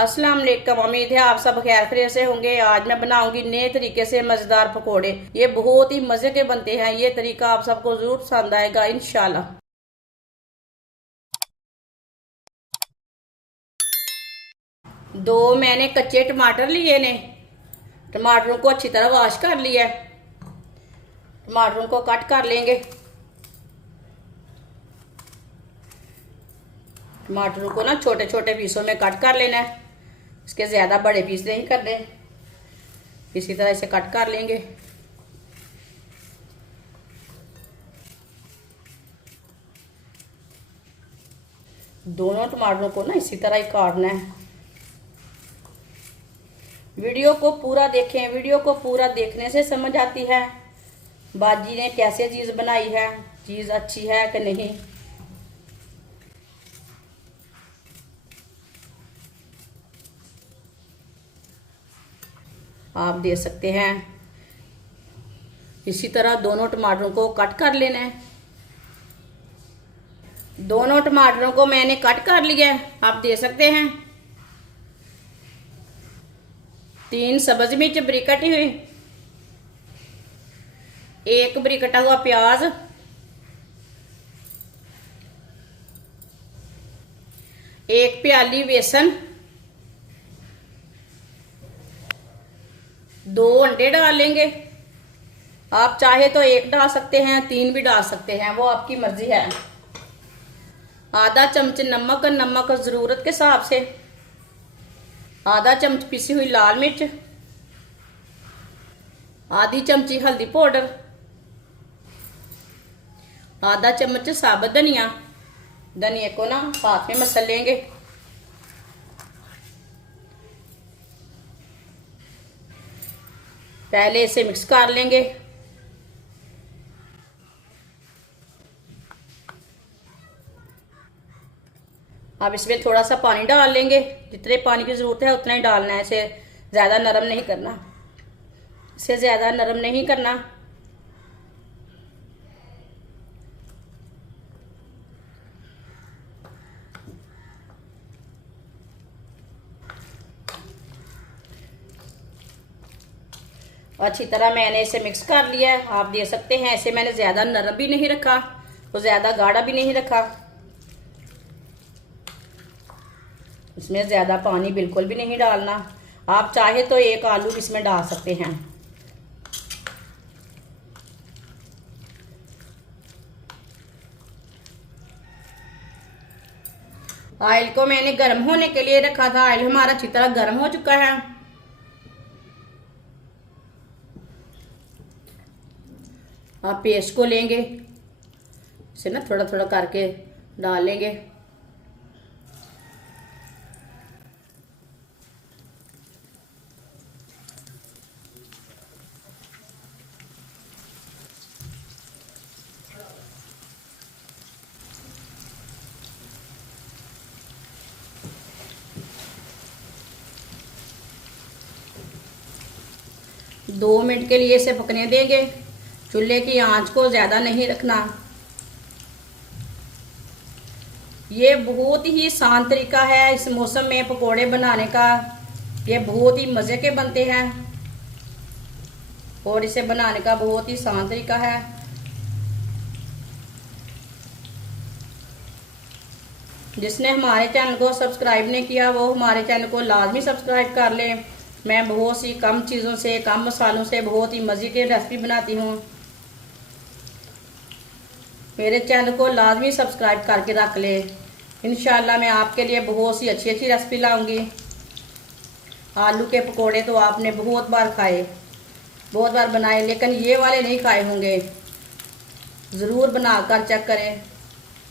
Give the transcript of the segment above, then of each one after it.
अस्सलाम वालेकुम। उम्मीद है आप सब खैर खैरियत से होंगे। आज मैं बनाऊंगी नए तरीके से मजेदार पकोड़े। ये बहुत ही मजे के बनते हैं। ये तरीका आप सबको जरूर पसंद आएगा इंशाल्लाह। दो मैंने कच्चे टमाटर लिए ने। टमाटरों को अच्छी तरह वॉश कर लिया है। टमाटरों को कट कर लेंगे। टमाटरों को ना छोटे छोटे पीसों में कट कर लेना है। इसके ज़्यादा बड़े पीस नहीं करने। इसी तरह इसे कट कर लेंगे। दोनों टमाटरों को ना इसी तरह ही काटना है। वीडियो को पूरा देखें। वीडियो को पूरा देखने से समझ आती है बाजी ने कैसे चीज़ बनाई है, चीज़ अच्छी है कि नहीं। आप देख सकते हैं इसी तरह दोनों टमाटरों को कट कर लेना है। दोनों टमाटरों को मैंने कट कर लिया है। आप देख सकते हैं 3 सब्ज मिर्च बारीक कटी हुई, 1 बारीक कटा हुआ प्याज, 1 प्याली बेसन, 2 अंडे डाल लेंगे। आप चाहे तो 1 डाल सकते हैं, 3 भी डाल सकते हैं, वो आपकी मर्जी है। आधा चम्मच नमक, नमक जरूरत के हिसाब से। आधा चम्मच पिसी हुई लाल मिर्च, आधी चमची हल्दी पाउडर, आधा चम्मच साबुत धनिया। धनिया को ना हाथ में मसल लेंगे। पहले इसे मिक्स कर लेंगे। अब इसमें थोड़ा सा पानी डाल लेंगे। जितने पानी की ज़रूरत है उतना ही डालना है। इसे ज़्यादा नरम नहीं करना। इसे ज़्यादा नरम नहीं करना। अच्छी तरह मैंने इसे मिक्स कर लिया है। आप देख सकते हैं इसे मैंने ज़्यादा नरम भी नहीं रखा और ज़्यादा गाढ़ा भी नहीं रखा। इसमें ज़्यादा पानी बिल्कुल भी नहीं डालना। आप चाहे तो 1 आलू इसमें डाल सकते हैं। ऑयल को मैंने गर्म होने के लिए रखा था। ऑयल हमारा अच्छी तरह गर्म हो चुका है। आप पेस्ट को लेंगे, इसे ना थोड़ा थोड़ा करके डाल लेंगे। दो मिनट के लिए इसे पकने देंगे। चूल्हे की आंच को ज़्यादा नहीं रखना। ये बहुत ही आसान तरीका है इस मौसम में पकोड़े बनाने का। ये बहुत ही मज़े के बनते हैं और इसे बनाने का बहुत ही आसान तरीका है। जिसने हमारे चैनल को सब्सक्राइब नहीं किया वो हमारे चैनल को लाजमी सब्सक्राइब कर ले। मैं बहुत सी कम चीज़ों से, कम मसालों से बहुत ही मज़े की रेसिपी बनाती हूँ। मेरे चैनल को लाजमी सब्सक्राइब करके रख ले। इंशाल्लाह मैं आपके लिए बहुत सी अच्छी अच्छी रेसिपी लाऊंगी। आलू के पकोड़े तो आपने बहुत बार खाए, बहुत बार बनाए, लेकिन ये वाले नहीं खाए होंगे। ज़रूर बनाकर चेक करें।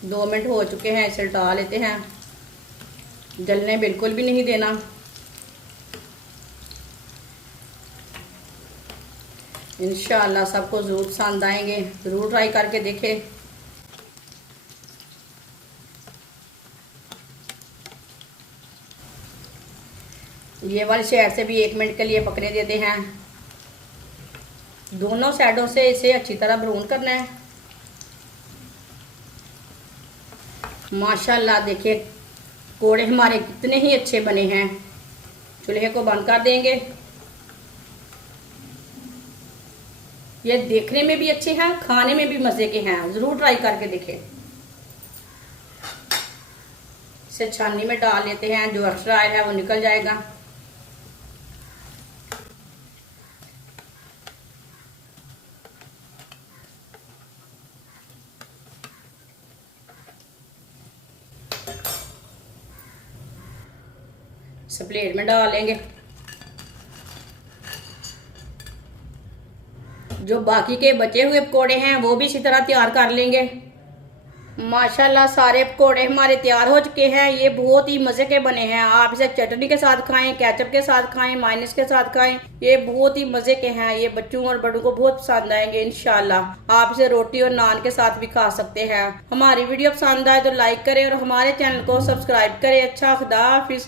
2 मिनट हो चुके हैं, इसे उल्टा लेते हैं। जलने बिल्कुल भी नहीं देना। इंशाल्लाह सबको ज़रूर पसंद आएंगे। ज़रूर ट्राई करके देखें। ये वाली साइड से भी 1 मिनट के लिए पकने देते हैं। दोनों साइडों से इसे अच्छी तरह ब्राउन करना है। माशाल्लाह देखिए कोड़े हमारे कितने ही अच्छे बने हैं। चूल्हे को बंद कर देंगे। ये देखने में भी अच्छे हैं, खाने में भी मजे के हैं, जरूर ट्राई करके देखें। इसे छाननी में डाल लेते हैं, जो एक्स्ट्रा ऑयल है वो निकल जाएगा। इसे प्लेट में डाल लेंगे। जो बाकी के बचे हुए पकोड़े हैं वो भी इसी तरह तैयार कर लेंगे। माशाल्लाह सारे पकोड़े हमारे तैयार हो चुके हैं। ये बहुत ही मज़े के बने हैं। आप इसे चटनी के साथ खाएं, केचप के साथ खाएं, मायोनीज के साथ खाएं। ये बहुत ही मज़े के हैं। ये बच्चों और बड़ों को बहुत पसंद आएंगे इंशाल्लाह। आप इसे रोटी और नान के साथ भी खा सकते हैं। हमारी वीडियो पसंद आए तो लाइक करें और हमारे चैनल को सब्सक्राइब करें। अच्छा, खुदा हाफिज।